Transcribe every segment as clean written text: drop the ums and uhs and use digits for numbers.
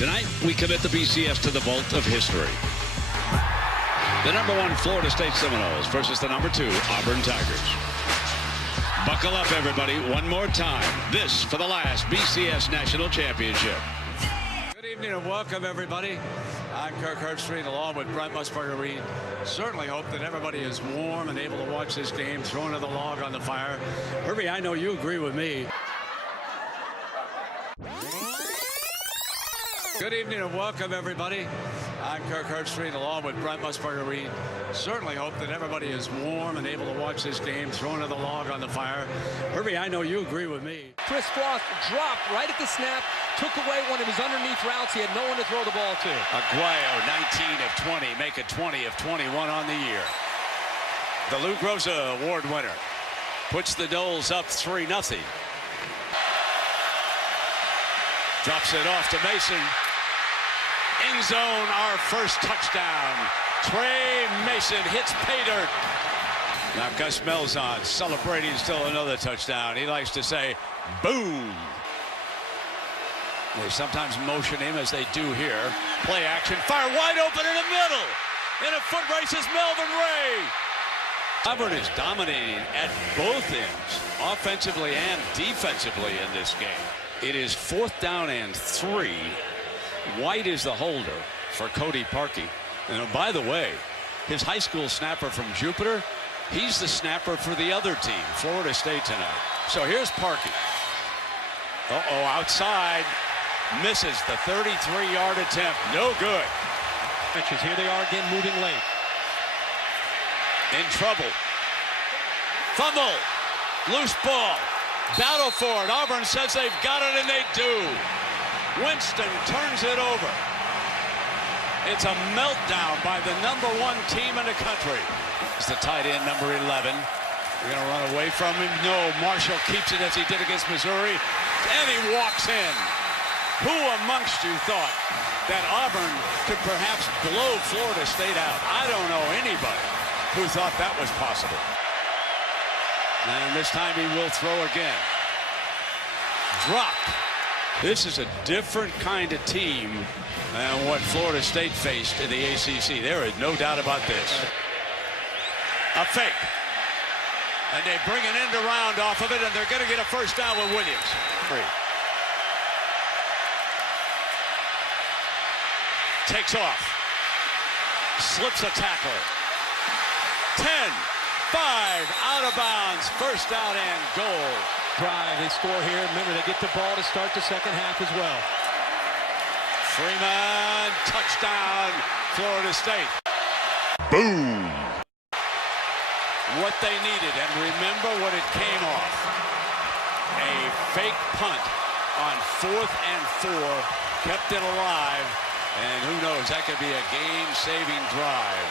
Tonight, we commit the BCS to the vault of history. The #1 Florida State Seminoles versus the #2 Auburn Tigers. Buckle up, everybody, one more time. This for the last BCS National Championship. Good evening and welcome, everybody. I'm Kirk Herbstreit along with Brent Musburger. We certainly hope that everybody is warm and able to watch this game, throw another log on the fire. Herbie, I know you agree with me. Good evening and welcome, everybody. I'm Kirk Herbstreit along with Brent Musburger. We certainly hope that everybody is warm and able to watch this game, throw another log on the fire. Herbie, I know you agree with me. Chris Frost dropped right at the snap, took away one of his underneath routes. He had no one to throw the ball to. Aguayo, 19 of 20, make it 20 of 21 on the year. The Lou Groza Award winner puts the Noles up 3-0. Drops it off to Mason. End zone, our first touchdown. Trey Mason hits pay dirt. Now Gus Malzahn celebrating still another touchdown. He likes to say, boom. They sometimes motion him as they do here. Play action, fire wide open in the middle. In a foot race is Melvin Ray. Auburn is dominating at both ends, offensively and defensively in this game. It is 4th down and 3. White is the holder for Cody Parkey. And by the way, his high school snapper from Jupiter, he's the snapper for the other team, Florida State, tonight. So here's Parkey. Uh-oh, outside. Misses the 33-yard attempt. No good. Here they are again, moving late. In trouble. Fumble. Loose ball. Battle for it. Auburn says they've got it, and they do. Winston turns it over. It's a meltdown by the #1 team in the country. It's the tight end, number 11. They're going to run away from him. No, Marshall keeps it as he did against Missouri. And he walks in. Who amongst you thought that Auburn could perhaps blow Florida State out? I don't know anybody who thought that was possible. And this time he will throw again. Dropped. This is a different kind of team than what Florida State faced in the ACC. There is no doubt about this. A fake. And they bring an end around off of it, and they're going to get a first down with Williams. 3. Takes off. Slips a tackler. 10. 5 out of bounds. First down and goal. Drive, they score here. Remember, they get the ball to start the second half as well. Freeman, touchdown, Florida State. Boom. What they needed, and remember what it came off. A fake punt on 4th and 4, kept it alive, and who knows, that could be a game-saving drive.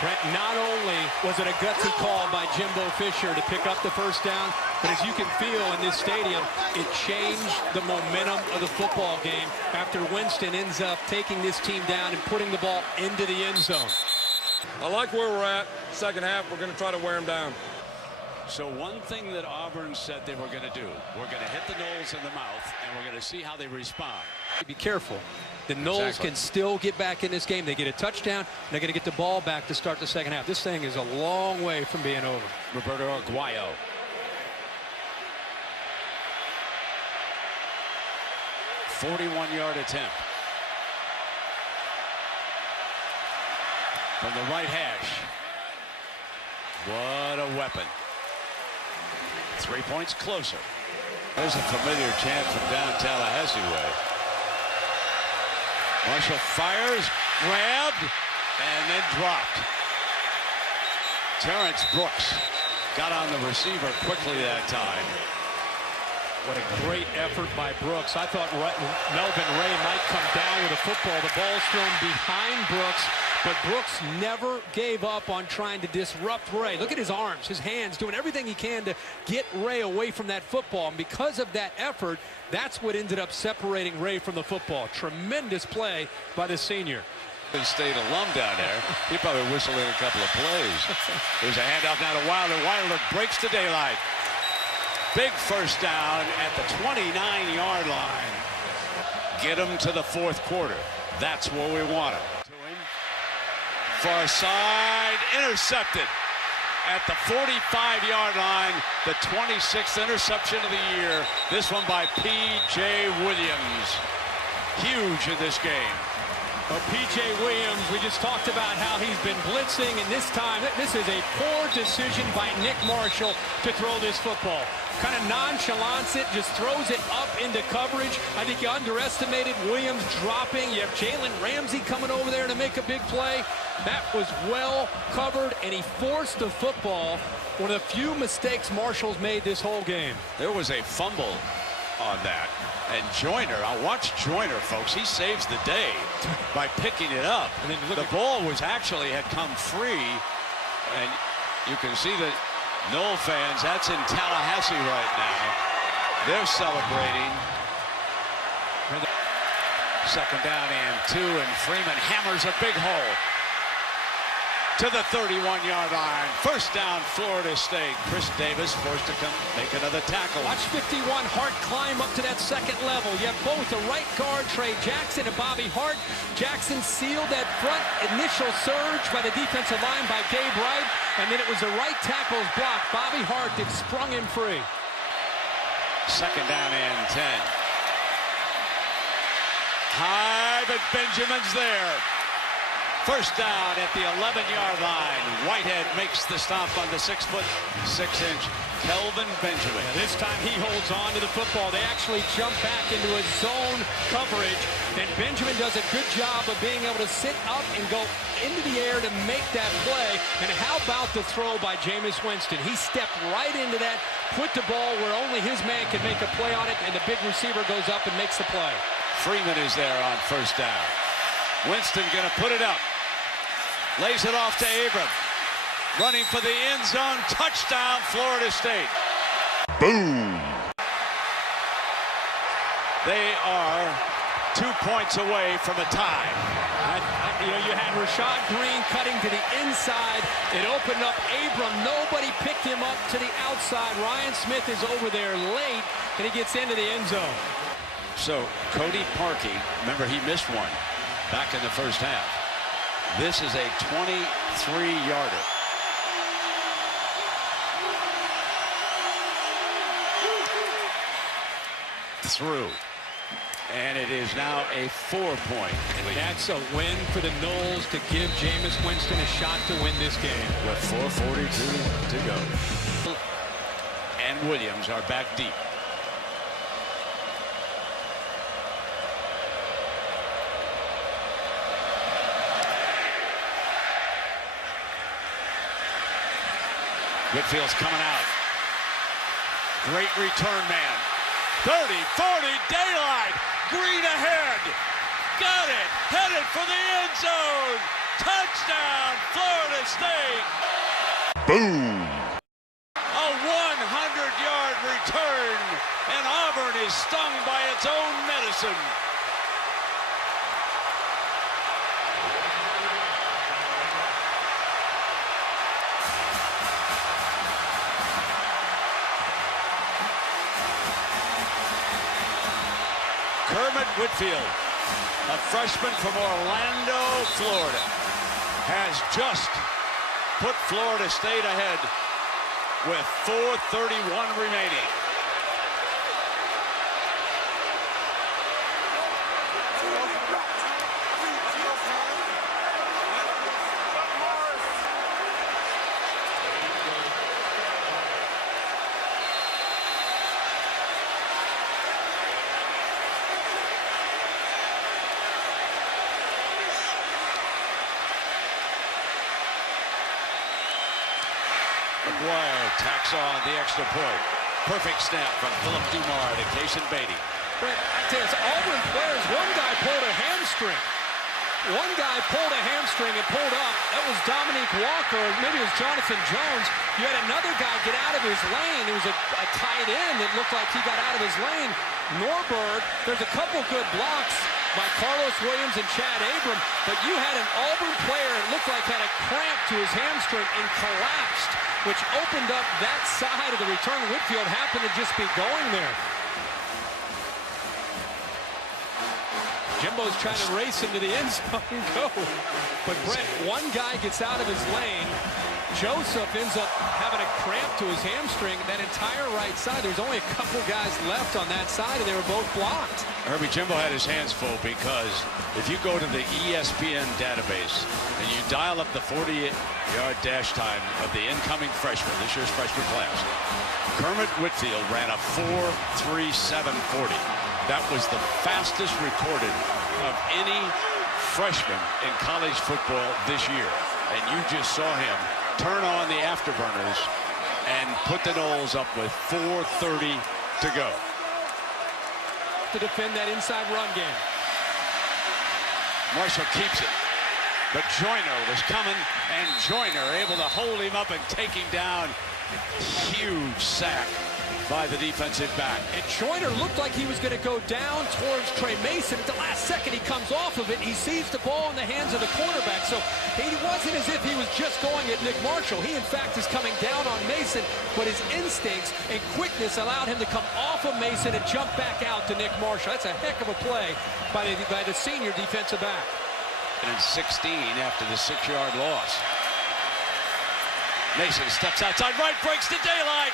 Brent, not only was it a gutsy call by Jimbo Fisher to pick up the first down, but as you can feel in this stadium, it changed the momentum of the football game after Winston ends up taking this team down and putting the ball into the end zone. I like where we're at. Second half, we're going to try to wear them down. So one thing that Auburn said they were going to do, we're going to hit the Noles in the mouth, and we're going to see how they respond. Be careful. The Noles can still get back in this game. They get a touchdown, and they're going to get the ball back to start the second half. This thing is a long way from being over. Roberto Aguayo. "41-yard attempt. From the right hash. What a weapon. 3 points closer. There's a familiar chant from down Tallahassee way. Marshall fires, grabbed, and then dropped. Terrence Brooks got on the receiver quickly that time. What a great effort by Brooks. I thought Melvin Ray might come down with a football. The ball's thrown behind Brooks, but Brooks never gave up on trying to disrupt Ray. Look at his arms, his hands, doing everything he can to get Ray away from that football. And because of that effort, that's what ended up separating Ray from the football. Tremendous play by the senior. State alum down there. He probably whistled in a couple of plays. There's a handoff now to Wilder. Wilder breaks the daylight. Big first down at the 29-yard line. get them to the fourth quarter. That's where we want them. Far side, intercepted at the 45-yard line. The 26th interception of the year. This one by P.J. Williams. Huge in this game. Well, P.J. Williams, we just talked about how he's been blitzing, and this time, this is a poor decision by Nick Marshall to throw this football. Kind of nonchalants it, just throws it up into coverage. I think you underestimated Williams dropping. You have Jalen Ramsey coming over there to make a big play. That was well covered, and he forced the football. One of the few mistakes Marshall's made this whole game. There was a fumble on that. And Joyner, I'll watch Joyner, folks. He saves the day by picking it up. And then the ball was actually had come free. And you can see that Knoll fans, that's in Tallahassee right now. They're celebrating. Second down and 2, and Freeman hammers a big hole to the 31-yard line. First down, Florida State. Chris Davis forced to come make another tackle. Watch 51 Hart climb up to that second level. You have both the right guard, Trey Jackson, and Bobby Hart. Jackson sealed that front initial surge by the defensive line by Gabe Wright, and then it was the right tackle's block. Bobby Hart that sprung him free. Second down and 10. High, but Benjamin's there. First down at the 11-yard line. Whitehead makes the stop on the 6'6" Kelvin Benjamin. And this time he holds on to the football. They actually jump back into a zone coverage, and Benjamin does a good job of being able to sit up and go into the air to make that play. And how about the throw by Jameis Winston? He stepped right into that, put the ball where only his man can make a play on it, and the big receiver goes up and makes the play. Freeman is there on first down. Winston gonna put it up. Lays it off to Abram. Running for the end zone. Touchdown, Florida State. Boom. They are 2 points away from a tie. You had Rashad Green cutting to the inside. It opened up Abram. Nobody picked him up to the outside. Ryan Smith is over there late, and he gets into the end zone. So Cody Parkey, remember he missed one back in the first half. This is a 23-yarder. Through. And it is now a 4-point lead. That's a win for the Noles to give Jameis Winston a shot to win this game. With 4:42 to go. And Williams are back deep. Whitfield's coming out. Great return man. 30, 40, daylight. Green ahead. Got it. Headed for the end zone. Touchdown, Florida State. Boom. A 100-yard return. And Auburn is stung by its own medicine. Kermit Whitfield, a freshman from Orlando, Florida, has just put Florida State ahead with 4:31 remaining. McGuire tacks on the extra point. Perfect snap from Philip Dumar to Kason Beatty. Brent, I tell you, Auburn players, one guy pulled a hamstring. One guy pulled a hamstring and pulled up. That was Dominique Walker, or maybe it was Jonathan Jones. You had another guy get out of his lane. It was a tight end that looked like he got out of his lane. Norberg, there's a couple good blocks by Carlos Williams and Chad Abram, but you had an Auburn player, it looked like had a cramp to his hamstring and collapsed, which opened up that side of the return. Whitfield happened to just be going there. Jimbo's trying to race into the end zone and go. But Brent, one guy gets out of his lane. Joseph ends up having a cramp to his hamstring. That entire right side, there's only a couple guys left on that side, and they were both blocked. Herbie, Jimbo had his hands full because if you go to the ESPN database and you dial up the 40-yard dash time of the incoming freshman, this year's freshman class, Kermit Whitfield ran a 4.3740. That was the fastest recorded of any freshman in college football this year. And you just saw him turn on the afterburners and put the Noles up with 4:30 to go. To defend that inside run game. Marshall keeps it. But Joyner was coming, and Joyner able to hold him up and take him down. Huge sack by the defensive back. And Joyner looked like he was going to go down towards Trey Mason. At the last second, he comes off of it. He sees the ball in the hands of the quarterback. So he wasn't as if he was just going at Nick Marshall. He, in fact, is coming down on Mason, but his instincts and quickness allowed him to come off of Mason and jump back out to Nick Marshall. That's a heck of a play by the senior defensive back. And 16 after the 6-yard loss. Mason steps outside right, breaks the daylight.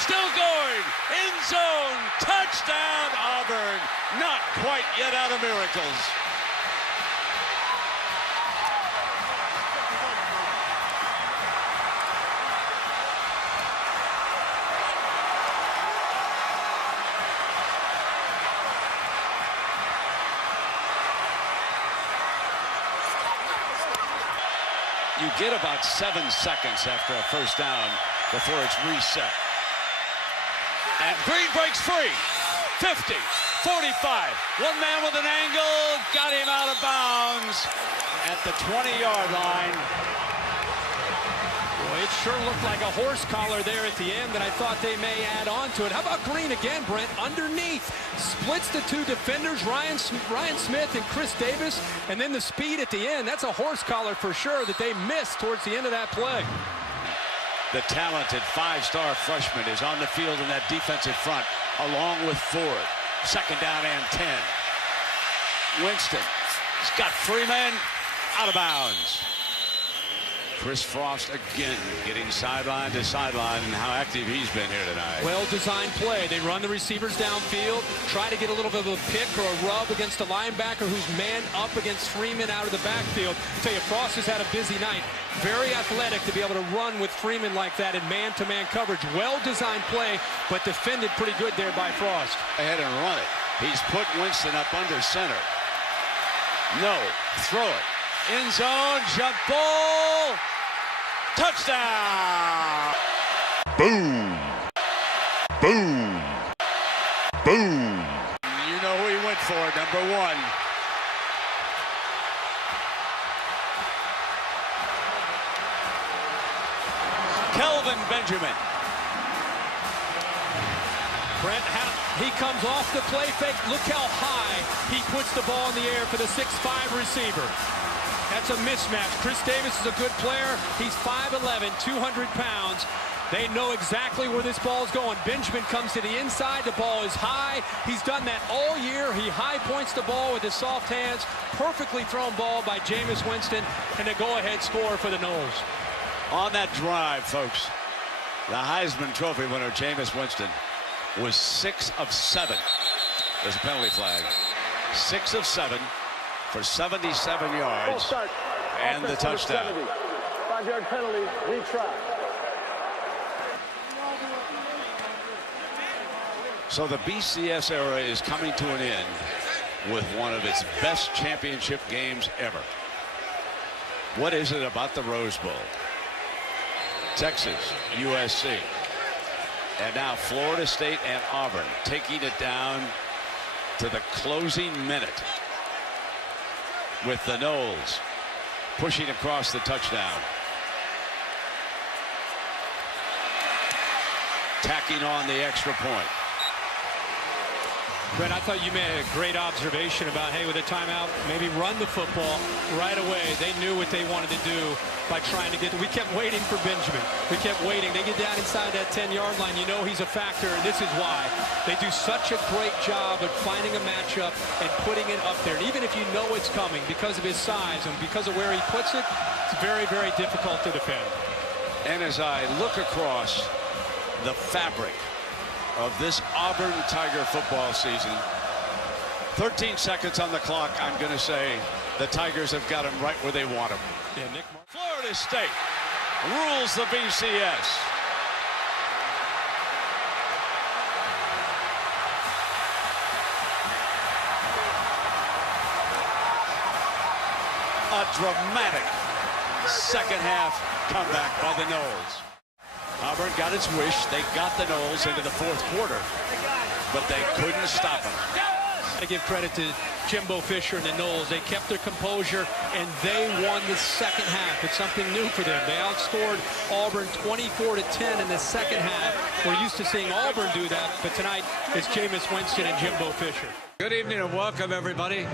Still going, end zone, touchdown Auburn. Not quite yet out of miracles. You get about 7 seconds after a first down before it's reset. And Green breaks free. 50, 45. One man with an angle. Got him out of bounds at the 20-yard line. Boy, it sure looked like a horse collar there at the end that I thought they may add on to it. How about Green again, Brent? Underneath. Splits the two defenders, Ryan Smith and Chris Davis. And then the speed at the end. That's a horse collar for sure that they missed towards the end of that play. The talented 5-star freshman is on the field in that defensive front, along with Ford. Second down and 10. Winston. He's got Freeman out of bounds. Chris Frost again getting sideline to sideline, and how active he's been here tonight. Well-designed play. They run the receivers downfield, try to get a little bit of a pick or a rub against a linebacker who's manned up against Freeman out of the backfield. I tell you, Frost has had a busy night. Very athletic to be able to run with Freeman like that in man-to-man coverage. Well-designed play, but defended pretty good there by Frost. Ahead and run it. He's put Winston up under center. No, throw it. End zone, jump ball. Touchdown! Boom! Boom! Boom! You know who he went for, number 1. Kelvin Benjamin. Brent, he comes off the play fake. Look how high he puts the ball in the air for the 6'5" receiver. That's a mismatch. Chris Davis is a good player. He's 5'11", 200 pounds. They know exactly where this ball is going. Benjamin comes to the inside. The ball is high. He's done that all year. He high points the ball with his soft hands. Perfectly thrown ball by Jameis Winston, and a go-ahead score for the Noles. On that drive, folks, the Heisman Trophy winner, Jameis Winston, was 6 of 7. There's a penalty flag. 6 of 7 for 77 yards and the touchdown. 5-yard penalty, retry. So the BCS era is coming to an end with one of its best championship games ever. What is it about the Rose Bowl? Texas, USC, and now Florida State and Auburn taking it down to the closing minute with the Noles pushing across the touchdown. Tacking on the extra point. Brent, I thought you made a great observation about, hey, with a timeout, maybe run the football right away. They knew what they wanted to do. by trying to get. We kept waiting for Benjamin. We kept waiting. They get down inside that 10-yard line. You know he's a factor, and this is why. They do such a great job at finding a matchup and putting it up there. And even if you know it's coming because of his size and because of where he puts it, it's very, very difficult to defend. And as I look across the fabric of this Auburn Tiger football season, 13 seconds on the clock, I'm going to say the Tigers have got him right where they want him. Yeah, Florida State rules the BCS. A dramatic second half comeback by the Noles. Auburn got its wish. They got the Noles into the fourth quarter, but they couldn't stop them. I give credit to Jimbo Fisher and the Noles. They kept their composure, and they won the second half. It's something new for them. They outscored Auburn 24-10 in the second half. We're used to seeing Auburn do that, but tonight it's Jameis Winston and Jimbo Fisher. Good evening and welcome, everybody.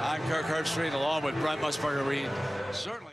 I'm Kirk Herbstreit, along with Brent Musburger. We certainly